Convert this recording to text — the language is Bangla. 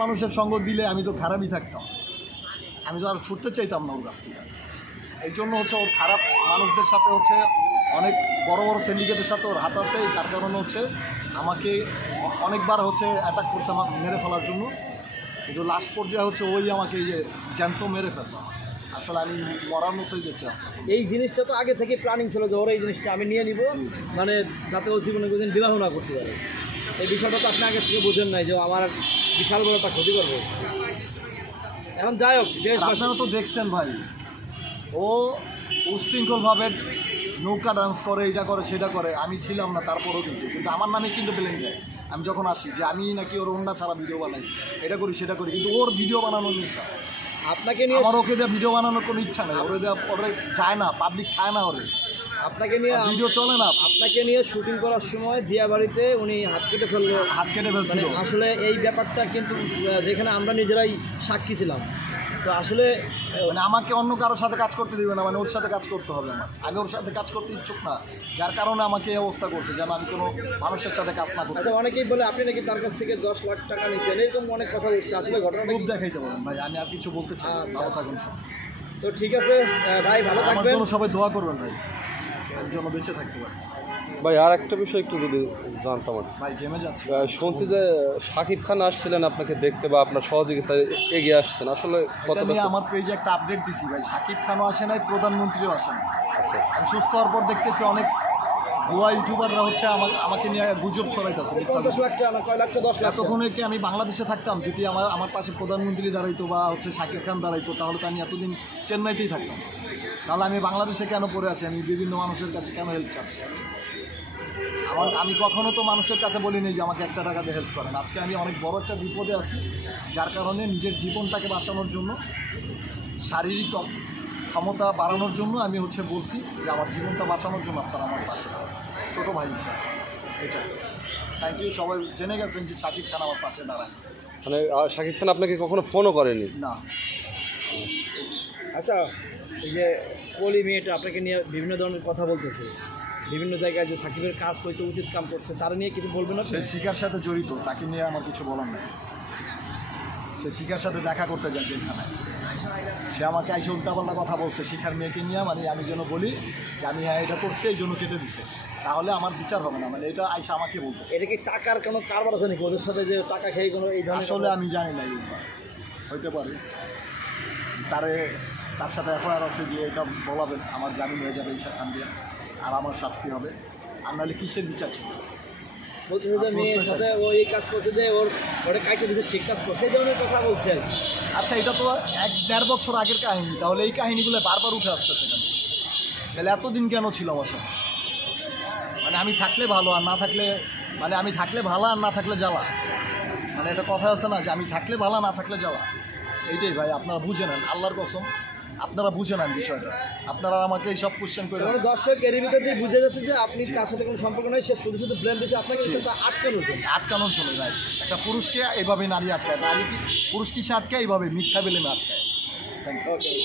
মানুষের সঙ্গ দিলে আমি তো খারাপই থাকতাম, আমি তো আর ছুটতে চাইতাম না ওর কাছ থেকে। এই জন্য হচ্ছে ওর খারাপ মানুষদের সাথে হচ্ছে অনেক বড় বড় সিন্ডিকেটের সাথে ওর হাত আছে, যার কারণে হচ্ছে আমাকে অনেকবার হচ্ছে অ্যাটাক করছে মেরে ফেলার জন্য। কিন্তু লাস্ট পর্যায়ে হচ্ছে ওই আমাকে এই যে জ্যান্ত মেরে ফেললো। আসলে আমি মরার মতোই বেঁচে আছি। এই জিনিসটা তো আগে থেকে প্ল্যানিং ছিল যে ওরা এই জিনিসটা আমি নিয়ে নিব, মানে যাতে ও জীবনে কোনোদিন বিবাহ না করতে পারে। এই বিষয়টা তো আপনি আগে থেকে বুঝেন নাই যে আমার বিশাল বড় একটা ক্ষতি করবে। এখন যাই হোক, আপনারা তো দেখছেন ভাই, ও উশৃঙ্খলভাবে নৌকা ডান্স করে, এটা করে সেটা করে, আমি ছিলাম না তারপরেও কিন্তু আমার নামে কিন্তু ব্লেম দেয়। আমি যখন আসি যে আমি নাকি ওর অন্য ছাড়া ভিডিও বানাই, এটা করি সেটা করি, কিন্তু ওর ভিডিও বানানোর ইচ্ছা আপনাকে নিয়ে। আমার ওকে দিয়ে ভিডিও বানানোর কোনো ইচ্ছা নেই, ওরে দেওয়া ওরে যায় না, পাবলিক খায় না, ওরে আপনাকে নিয়ে ভিডিও চলে না। আপনাকে নিয়ে শুটিং করার সময় দিয়াবাড়িতে উনি হাত কেটে ফেলছিল। আসলে এই ব্যাপারটা কিন্তু যেখানে আমরা নিজেরাই সাক্ষী ছিলাম। তো আসলে মানে আমাকে অন্য কারোর সাথে কাজ করতে দিবে না, মানে ওর সাথে কাজ করতে হবে আমার। আমি ওর সাথে কাজ করতে ইচ্ছুক না, যার কারণে আমাকে এই অবস্থা করছে যেন আমি কোনো মানুষের সাথে কাজ না করতে। আচ্ছা, অনেকেই বলে আপনি নাকি তার কাছ থেকে 10 লাখ টাকা নিয়েছেন, এরকম অনেক কথা বলছে। আসলে ঘটনাটা খুব দেখাইতে বলেন ভাই, আমি আর কিছু বলতে চাই। ভালো থাকুন সব। তো ঠিক আছে ভাই, ভালো থাকবেন। আমার জন্য সবাই দোয়া করবেন ভাই, আমি যেন বেঁচে থাকতে পারি। ভাই আর একটা বিষয় একটু যদি জানতাম। ভাই গেমে যাচ্ছি। শুনছি যে শাকিব খান আসছিলেন আপনাকে দেখতে বা আপনার সহযোগিতায় এগিয়ে আসছেন, আসলে কতটা? আমার পেজে একটা আপডেট দিছি ভাই, শাকিব খানও আসে নাই, প্রধানমন্ত্রীও আসে না। আমি সুস্থ হওয়ার পর দেখতেছি অনেক ভুয়া ইউটিউবাররা হচ্ছে আমাকে নিয়ে গুজব ছড়াইতেছে। 50 লাখ টাকা না, কয় লাখ টাকা? 10 লাখ। এতক্ষণে কি আমি বাংলাদেশে থাকতাম যদি আমার পাশে প্রধানমন্ত্রী দাঁড়াইতো বা হচ্ছে শাকিব খান দাঁড়াইতো, তাহলে তো আমি এতদিন চেন্নাইতেই থাকতাম। তাহলে আমি বাংলাদেশে কেন পড়ে আছি? আমি বিভিন্ন মানুষের কাছে কেন হেল্প চাচ্ছি? আমি কখনো তো মানুষের কাছে বলিনি যে আমাকে 1 টাকা দিয়ে হেল্প করেন। আজকে আমি অনেক বড় একটা বিপদে আছি, যার কারণে নিজের জীবনটাকে বাঁচানোর জন্য, শারীরিক ক্ষমতা বাড়ানোর জন্য আমি হচ্ছে বলছি যে আমার জীবনটা বাঁচানোর জন্য আপনারা আমার পাশে দাঁড়ান, ছোটো ভাই হিসাবে। এটা থ্যাংক ইউ। সবাই জেনে গেছেন যে শাকিব খান আমার পাশে দাঁড়ায়। মানে শাকিব খান আপনাকে কখনো ফোনও করেনি? না। আচ্ছা, এই যে কলি মেয়েটা আপনাকে নিয়ে বিভিন্ন ধরনের কথা বলতেছে, বিভিন্ন জায়গায় যে সাকিবের কাজ করেছে, উচিত কাম করছে, তারা নিয়ে কিছু বলবেন না? সে শিকার সাথে জড়িত, তাকে নিয়ে আমার কিছু বলার নেই। সে শিকার সাথে দেখা করতে যায় জেলখানায়, সে আমাকে আইসে উল্টাপাল্টা কথা বলছে শিখার মেয়েকে নিয়ে। মানে আমি যেন বলি যে আমি হ্যাঁ এটা করছি, এই জন্য কেটে দিছে, তাহলে আমার বিচার হবে না। মানে এটা আইসা আমাকে বলতে। এটা কি টাকার কোনো কারবার আছে নাকি ওদের সাথে, যে টাকা খেয়ে কোনো এই ধরনের? আসলে আমি জানি না, হইতে পারে তার সাথে এফআইআর আছে যে এটা বলাবেন, আমার জামিন হয়ে যাবে ঈশা খান দিয়ে, আর আমার শাস্তি হবে। আর নাহলে কিসের বিচার ছিল? বলতেছে যে মেয়ের সাথে ও এই কাজ করছে, যে ওটা কাইটে দিচ্ছে, ঠিক কাজ করছে, এই ধরনের কথা বলছে। আচ্ছা, এটা তো 1-1.5 বছর আগের কাহিনী, তাহলে এই কাহিনীগুলো বারবার উঠে আসতেছে কেন? তাহলে এতদিন কেন ছিল আমার সাথে? মানে আমি থাকলে ভালো আর না থাকলে, মানে আমি থাকলে ভালো আর না থাকলে জ্বালা। মানে এটা কথা আছে না যে আমি থাকলে ভালো না থাকলে জ্বালা। এইটাই ভাই, আপনারা বুঝে নেন, আল্লাহর কসম আপনারা বুঝে নেন বিষয়টা। আপনারা আমাকে এইসব কোশ্চেন করে দর্শক এর ভিতর দিয়ে বুঝে যাচ্ছে যে আপনি তার সাথে কোনো সম্পর্ক নেই, সে শুধু শুধু ব্লেম দিচ্ছে আপনাকে আটকানোর জন্য। ভাই একটা পুরুষকে এইভাবে নারী আটকায়, নারী পুরুষ কিসে আটকায়? এইভাবে মিথ্যা বেলেমে আটকায়। Thank you.